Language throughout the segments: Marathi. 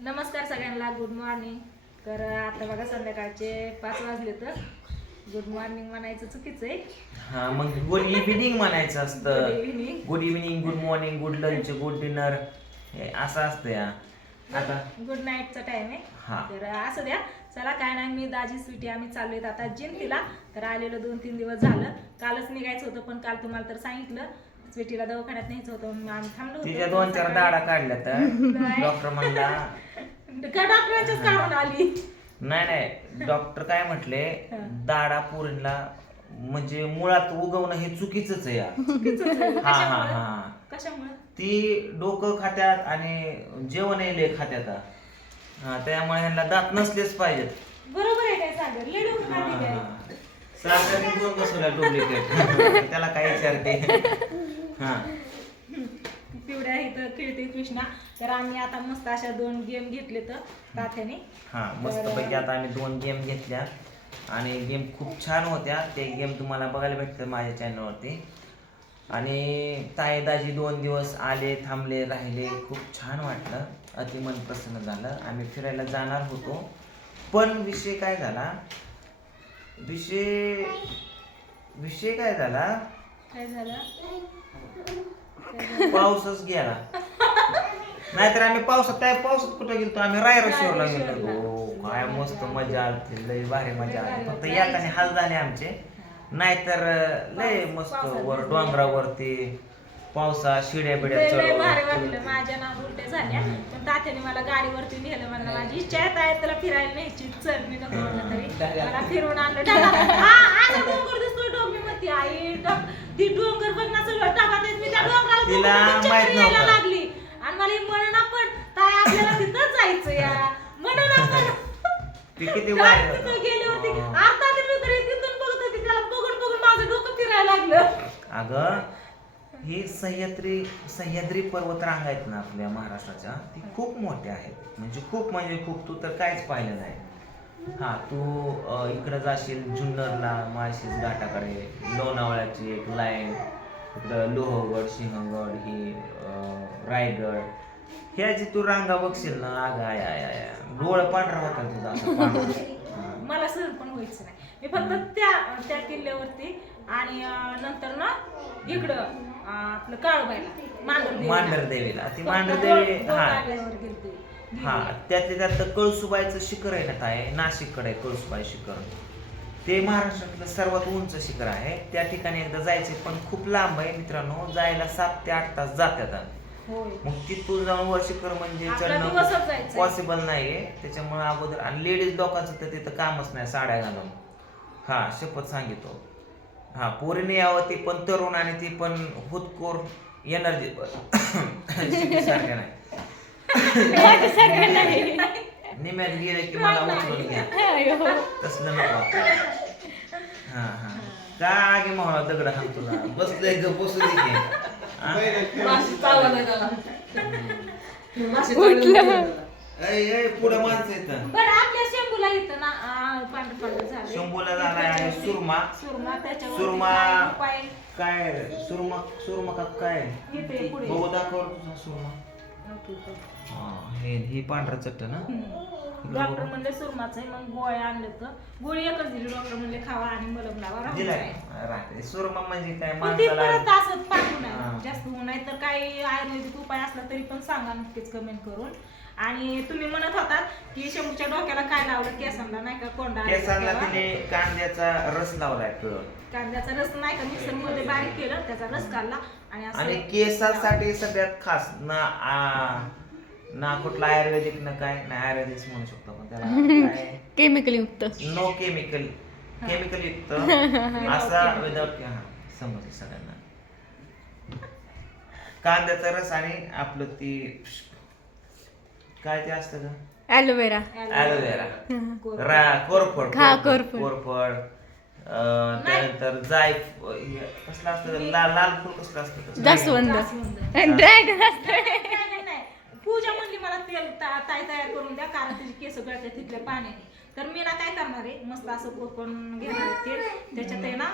नमस्कार सगळ्यांना गुड मॉर्निंग तर आता बघा संध्याकाळचे पाच वाजले तर. गुड मॉर्निंग म्हणायचं चुकीचं आहे. हा मग गुड इव्हिनिंग म्हणायचं Good असतं. evening. Good evening good morning good lunch good dinner असं असतं या. आता गुड नाईटचा टाइम आहे. हा. तर असं द्या. चला काय नाही मी दाजी स्वीटी आम्ही चाललोय आता जिंतीला तर आलेलो दोन तीन दिवस झालं. कालच निघायचं होतं पण काल तुम्हाला तर सांगितलं. स्वीटीला दवाखान्यात न्यायचं होतं आम्ही थांबलो. तिच्या दोन चार दाडा काढल्या तर. डॉक्टर म्हणला का डॉक्टरांच्याच काढून आली? नाही नाही. डॉक्टर काय म्हटले दाडा पोरींला म्हणजे मुळात उगवणं हे चुकीचंच आहे या. हा हा हा. कशामुळे? ती डोकं खात्यात आणि जेवण येले खात्यात. हा त्यामुळे ह्यांना दात नसलेच पाहिजेत. बरोबर आहे काय सागर लय डोकं खाते काय? डुप्लिकेट. त्याला काय विचारते? हा. पिवड्या इथं खेळते कृष्णा. तर आम्ही आता मस्त अशा दोन गेम घेतले तर तात्याने. हा मस्तपैकी आता आम्ही दोन गेम घेतल्या. आणि गेम खूप छान होत्या. ते गेम तुम्हाला बघायला भेटतात माझ्या चॅनलवरती आणि ताई दाजी दोन दिवस आले थांबले राहिले. खूप छान वाटलं. अति मन प्रसन्न झालं. आम्ही फिरायला जाणार होतो. पण विषय काय झाला? विषय विषय काय झाला? काय झालं? पाऊसच गेला. नाहीतर आम्ही पावसात काय पावसात कुठं गेलो आम्ही रायरेश्वरला गेलो हो, काय मस्त मजा आली लय भारी मजा आली फक्त येताना हाल झाले आमचे. नाहीतर लय मस्त वर डोंगरावरती पावसा शिड्या बिड्या लय भारी वाटलं. माझ्या ना उलट्या झाल्या. पण तात्याने मला गाडीवरती नेलं. म्हणलं माझी इच्छा आहे ताई फिरायला न्यायची. चल मी नको म्हणलं तरी. मला फिरवून आणलं. डोंगर दिसतोय डोंगरी मध्ये आई. डों- ती डोंगर बघ ना सगळं टाकात मी त्या डोंगराला तिला बघून माहीत चक्कर यायला नव्हतं. लागली. आणि मला ताई आपल्याला तिथं जायचं या. म्हणून आपण. ती किती काय वाईट तिथं होतं. गेल्यावरती. अर्धा ते मी तरी तिथून बघत होती त्याला बघून बघून माझं डोकं फिरायला लागलं. अगं ही सह्याद्री सह्याद्री पर्वत रांगा आहेत ना आपल्या महाराष्ट्राच्या ती खूप मोठ्या आहेत. म्हणजे खूप म्हणजे खूप तू तर काहीच पाहिलं नाही. हा तू इकडं जाशील जुन्नरला माळशेज घाटाकडे लोणावळ्याची एक लाईन इकडं लोहगड सिंहगड ही रायगड ह्या जी तू रांगा बघशील ना अगं आय आय आय. डोळ पांढरा होता तुझा असं पांढरा. हा. मला सहन पण व्हायचं नाही मी फक्त त्या त्या किल्ल्यावरती आणि अं, नंतर ना इकडं अं, आपलं काळूबाईला. मांढर देवीला ती फक्त मांढर दोन- देवी दोन हा गेलते. हा त्यातल्या त्यात कळसुबाईचं शिखर आहे ना काय नाशिककडे आहे कळसुबाई शिखर. ते महाराष्ट्रातलं सर्वात उंच शिखर आहे. त्या ठिकाणी एकदा जायचे पण खूप लांब आहे मित्रांनो. जायला सात ते आठ तास जातात. मग तिथून जाऊन वर शिखर म्हणजे. पॉसिबल नाहीये. त्याच्यामुळे अगोदर आणि लेडीज लोकांचं तर तिथं कामच नाही साड्या घालून. हा शपथ सांगितो हा पोरीने यावं ती पण तरुण आणि ती पण हुतकोर एनर्जी सारख्या नाही. निम्यात गेले की मला उचलून घ्या. तसलं नको आता. हा हा. का आगे मावळा दगड हाण तुला बसले ग बसू दे की. हा? ऐ, ऐ, पुढं माणसं येतं. बरं आपल्या शंभूला इथं ना. अं, पांढरं पांढरं झालं. शंभूला झालाय आणि सुरमा. सुरमा त्याच्यावर सुरमा- काय सुरमा सुरमा का काय येते पुढे. बघू दाखव तुझा सुरमा. हा, हे ही पांढरा चट्ट ना? डॉक्टर म्हणले सुरमाचं आहे मग गोळ्या आणले तर. गोळी एकच दिली डॉक्टर म्हणले खावा आणि मलम लावा राहून जाईल. सुरमा म्हणजे काय? पण ती माणसाला परत असं पाठवू. नये जास्त होऊ नाही तर काही आयुर्वेदिक उपाय असला तरी पण सांगा नक्कीच कमेंट करून. आणि तुम्ही म्हणत होतात की शंभूच्या डोक्याला काय लावलं? केसांना नाही का कोंडा केसांना. तिने कांद्याचा रस लावलाय पिळून. कांद्याचा रस नाही का? मिक्सरमध्ये बारीक केलं त्याचा रस काढला आणि असं आणि केसासाठी सगळ्यात खास ना आ, ना कुठला आयुर्वेदिक ना काय? ना आयुर्वेदिक म्हणू शकतो पण त्याला. काय? केमिकल युक्त. नो केमिकल केमिकल युक्त. असा विदाउट समजलं सगळ्यांना. कांद्याचा रस आणि आपलं ती काय ते असतं का? ॲलोवेरा ॲलोवेरा रा कोरफड हा, कोरफड कोरफड. अं, त्यानंतर जाय कसलं असतं लाल लाल फुल कसलं असतं त्याचं? जास्वंद. जास्वंद. ड्रॅगन असतं. नाही, नाही, नाही. पूजा म्हणली मला तेल ता- ताई तयार करून द्या कारण तिची केस गळते तिथल्या पाण्याने. तर मी ना काय करणार आहे मस्त असं कोकण घेणार आहे तेल त्याच्यात आहे ना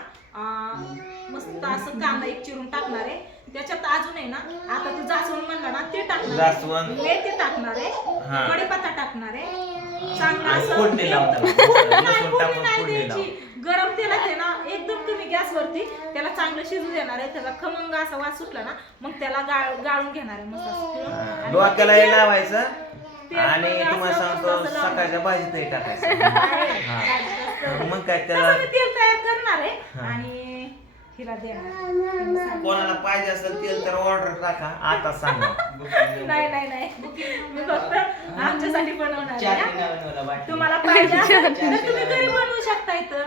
मस्त असं कांदा एक चिरून टाकणार आहे त्याच्यात अजून आहे ना आता तू जास्वंद म्हणलं ना ते टाकणार आहे. जास्वंद. मेथी टाकणार हा. आहे कढीपत्ता टाकणार आहे चांगलं आणि असं फोडणी लावतात. फोडणी नाही, लसूण फोडणी टाकून नाही फोडणी द्यायची. गरम तेलात आहे ना एकदम कमी गॅसवरती त्याला चांगलं शिजू देणार आहे त्याचा खमंग असा वास सुटला ना मग त्याला गाळ गाळून घेणार आहे मस्त असं डोक्याला मग हे ते- लावायचं आणि तुम्हाला सांगतो सकाळच्या भाजीतही टाकायचं. हा. मग काय त्याला तेल तयार करणार आहे. हा. आणि हिला देणार कोणाला पाहिजे असेल तेल तर ऑर्डर टाका. आता सांगा. नाही नाही नाही. मी फक्त आमच्यासाठी बनवणार. तुम्हाला पाहिजे तर तुम्ही घरी बनवू शकता इथं.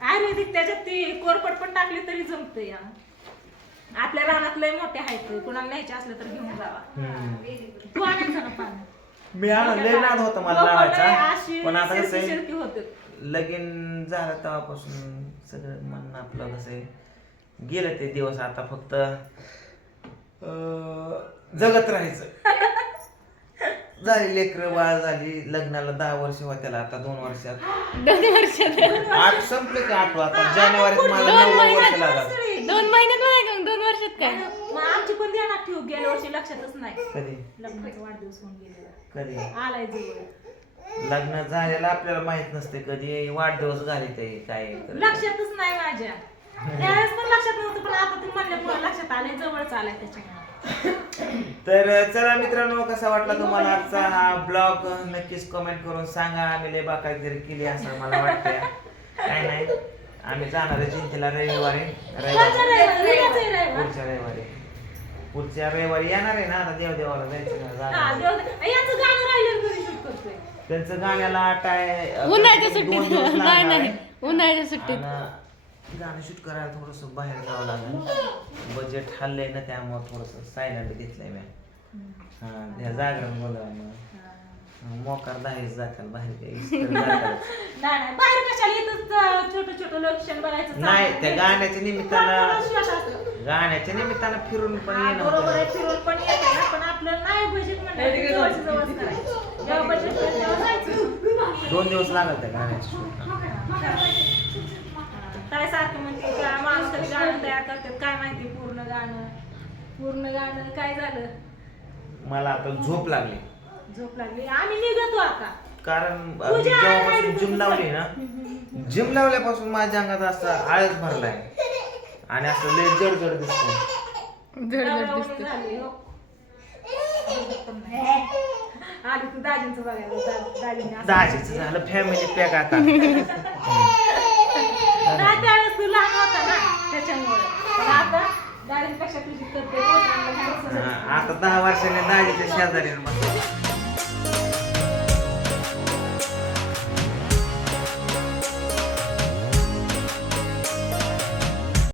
आयुर्वेदिक त्याच्यात ती कोरपट पण टाकली तरी जमते या आपल्या रानात लय मोठे आहेत कुणाला न्यायचे असले तर घेऊन जावा. तू आणायचं ना पाणी? मी आणलं लय नाद होता मला लोकं लय लावायचा. पण आता कसं आहे लगीन झालं तेव्हापासून सगळं मन आपलं कसं आहे. गेलं ते दिवस आता फक्त अं, जगत राहायचं. झाली लेकर बाळ झाली लग्नाला दहा वर्ष होत्याला आता दोन वर्षात. दोन वर्षात. आठ संपले की आठ आता जानेवारीत मला नऊ वर्ष लागल. दोन महिन्यात नाही का? दोन वर्षात काय? मग आमची पण ध्यानात ठेवू गेल्या वर्षी लक्षातच नाही. कधी? लग्नाचा वाढदिवस होऊन गेलेला. कधी? आलाय जवळ. लग्न झालेलं आपल्याला माहीत नसते कधी. वाढदिवस झाले ते काय तर. लक्षातच नाही माझ्या. त्यावेळेस पण लक्षात नव्हतं पण आता तू म्हणल्यामुळे लक्षात आलंय जवळच आलाय त्याच्यामुळे. तर चला मित्रांनो कसा वाटला तुम्हाला आजचा हा ब्लॉग? नक्कीच कमेंट करून सांगा. आम्ही लय बाकायतगिरी केली असं मला वाटतंय. काय नाही. आम्ही जाणार आहे जिंतीला रविवारी. आहे रविवार. पुढच्या रविवारी. पुढच्या रविवारी येणार आहे ना आता देवदेवाला जायचं ना हा, जाणार. देव- यांचं गाणं राहिलं कधी शूट करतोय त्यांचं गाण्याला टाय उन्हाळ्याच्या दोन सुट्टीत दिवस नाही लागणार नाही आहे. उन्हाळ्याच्या सुट्टीत आणि गाणं शूट करायला थोडस बाहेर जावं लागेल बजेट हल्लंय ना त्यामुळे थोडस सायलेंट घेतलंय मी हा त्या जागरण बोलवा मोकार दहावीस बाहेर काही इस्तर. नाही नाही बाहेर कशाला इथं छोटं छोटं बघायचं नाही त्या गाण्याच्या निमित्तानं? गाण्याच्या निमित्तानं फिरून पण हा, येणं बरोबर आहे होतं. फिरून पण येते ना पण आपलं नाही बजेट म्हणलं जवळच्या जवळच करायचं जेव्हा बजेट होईल तेव्हा जायचं. दोन दिवस लागल त्या गाण्याच्या शूट. काय सारखं म्हणते का माणूस कधी गाणं तयार करतात काय माहिती पूर्ण गाणं. पूर्ण गाणं काय झालं? मला आता झोप लागली. झोप लागली. आम्ही निघतो आता. कारण तुझ्या जेव्हापासून जिम लावली ना जिम लावल्यापासून माझ्या अंगात असं आळस भरलाय. आणि असं लय जड जड दिसतंय जड जड दिसत झाली, हो. पण नाही. आधी तू दाजींचं बघायला दा- दाजींनी असं- दहाशीच झालं फॅमिली पॅक आता नाही, त्यावेळेस तू लहान होता ना त्याच्यामुळे पण आता दाजींपेक्षा तुझी करते हा, आता दहा वर्षाने दहाजीच्या शेजारी बसलो.